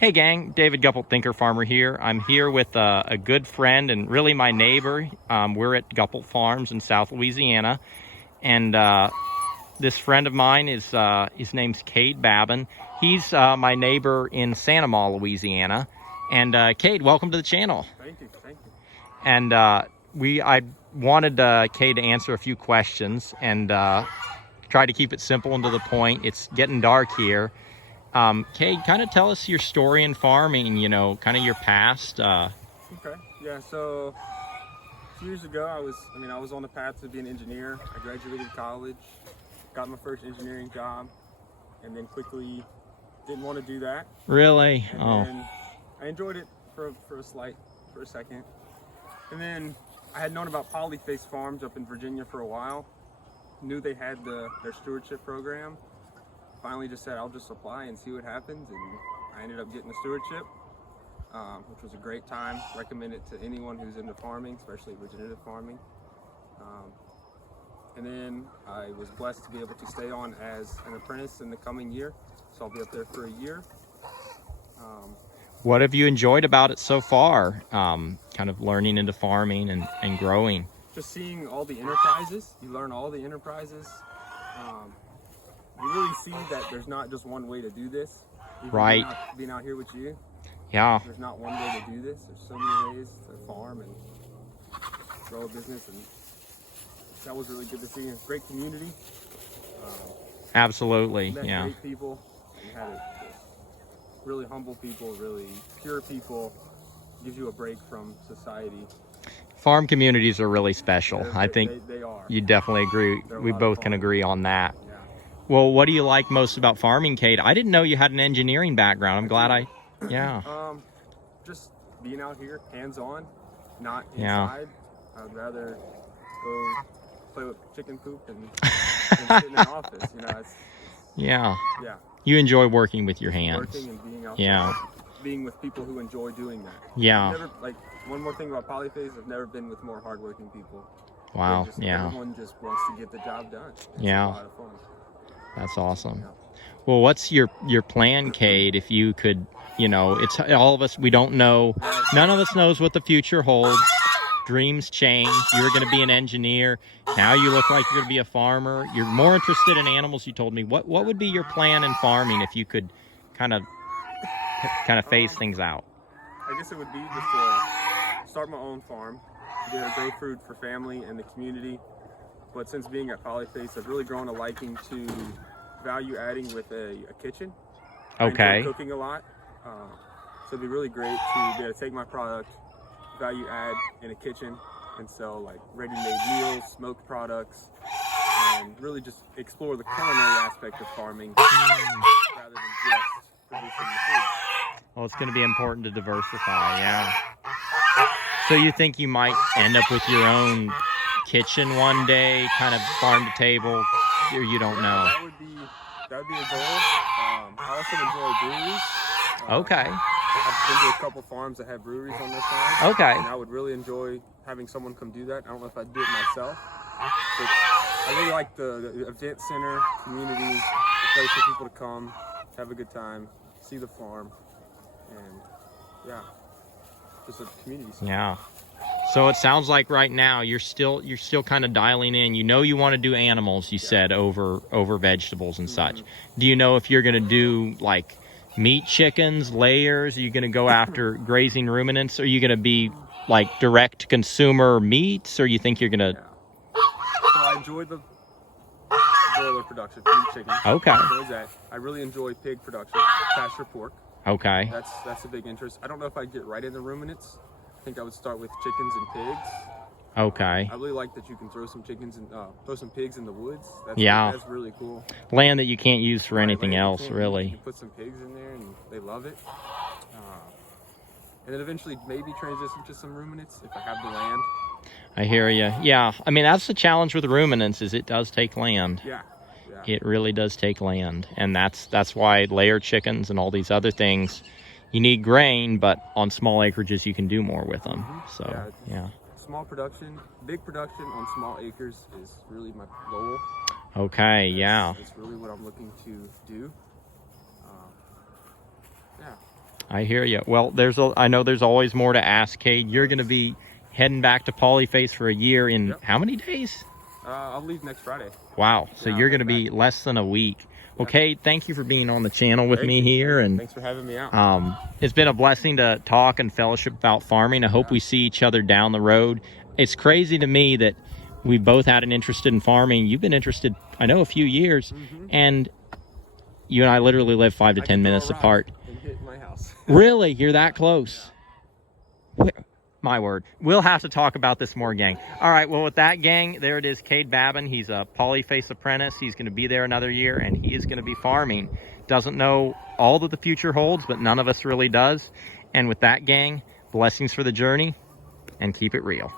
Hey gang, David Gupple, Thinker Farmer here. I'm here with a good friend and really my neighbor. We're at Gupple Farms in South Louisiana, and this friend of mine is his name's Cade Babin. He's my neighbor in Santa Ma, Louisiana. And Cade, welcome to the channel. Thank you, thank you. And I wanted Cade to answer a few questions and try to keep it simple and to the point. It's getting dark here. Cade, kind of tell us your story in farming, you know, kind of your past. Okay, yeah, so a few years ago, I was on the path to be an engineer. I graduated college, got my first engineering job, and then quickly didn't want to do that. Really? And then I enjoyed it for a second. And then I had known about Polyface Farms up in Virginia for a while. Knew they had their stewardship program. Finally just said I'll just apply and see what happens, and I ended up getting the stewardship, which was a great time. Recommend it to anyone who's into farming, especially regenerative farming. And then I was blessed to be able to stay on as an apprentice in the coming year, so I'll be up there for a year. What have you enjoyed about it so far, kind of learning into farming and growing? Just seeing all the enterprises. You learn all the enterprises. You really see that there's not just one way to do this. Even right. Being out here with you. Yeah. There's not one way to do this. There's so many ways to farm and grow a business, and that was really good to see. Great community. Absolutely. Met Yeah. great people. You had really humble people, really pure people. Gives you a break from society. Farm communities are really special. I think they are. You definitely agree. We both can agree on that. Yeah. Well, what do you like most about farming, Cade? I didn't know you had an engineering background. I'm glad yeah. Just being out here, hands-on, not inside. Yeah. I'd rather go play with chicken poop and sit in an office. You know, Yeah. Yeah. You enjoy working with your hands. Working and being out Yeah. there, being with people who enjoy doing that. Yeah. One more thing about Polyface, I've never been with more hardworking people. Wow. Yeah. Everyone just wants to get the job done. It's Yeah. a lot of fun. That's awesome. Yeah. Well, what's your plan, Cade? If you could, you know, it's all of us, we don't know. None of us knows what the future holds. Dreams change. You're going to be an engineer. Now you look like you're going to be a farmer. You're more interested in animals, you told me. What would be your plan in farming if you could kind of phase things out? I guess it would be just to start my own farm, grow food for family and the community. But since being at Polyface, I've really grown a liking to value adding with a kitchen. Okay. I enjoy cooking a lot, so it'd be really great to be able to take my product, value add in a kitchen, and sell like ready-made meals, smoked products, and really just explore the culinary aspect of farming rather than just producing the food. Well, it's going to be important to diversify, yeah. So you think you might end up with your own kitchen one day, kind of farm to table, or you don't know? That would be a goal. I also enjoy breweries. Okay. I've been to a couple farms that have breweries on their farm. Okay. And I would really enjoy having someone come do that. I don't know if I'd do it myself. But I really like the event center, community, a place for people to come, have a good time, see the farm, and yeah, just a community center. Yeah. So it sounds like right now you're still kind of dialing in. You know you want to do animals, you said, over vegetables and such. Do you know if you're going to do like meat chickens, layers? Are you going to go after grazing ruminants? Are you going to be like direct consumer meats, or you think you're going to... So I enjoy the broiler production, meat chickens. Okay. I enjoy that. I really enjoy pig production, pasture pork. Okay. That's a big interest. I don't know if I'd get right into ruminants. I think I would start with chickens and pigs. Okay. I really like that you can throw some chickens and throw some pigs in the woods. That's really cool. Land that you can't use for anything else, really. You can put some pigs in there and they love it. And then eventually maybe transition to some ruminants if I have the land. I hear you. Yeah. I mean, that's the challenge with ruminants, is it does take land. Yeah. It really does take land. And that's why layer chickens and all these other things, you need grain, but on small acreages you can do more with them. So, yeah. Small production, big production on small acres is really my goal. Okay, yeah. It's really what I'm looking to do. Yeah. I hear you. Well, I know there's always more to ask, Cade. You're going to be heading back to Polyface for a year in how many days? I'll leave next Friday. Wow. So you're going to be less than a week. Well, Cade, thank you for being on the channel with me here. And thanks for having me out. It's been a blessing to talk and fellowship about farming. I hope we see each other down the road. It's crazy to me that we both had an interest in farming. You've been interested, I know, a few years, and you and I literally live 5 to 10 minutes apart. And hit my house. Really? You're that close? My word. We'll have to talk about this more, gang. All right, well, with that, gang, there it is, Cade Babin. He's a Polyface apprentice. He's going to be there another year, and he is going to be farming. Doesn't know all that the future holds, but none of us really does. And with that, gang, blessings for the journey, and keep it real.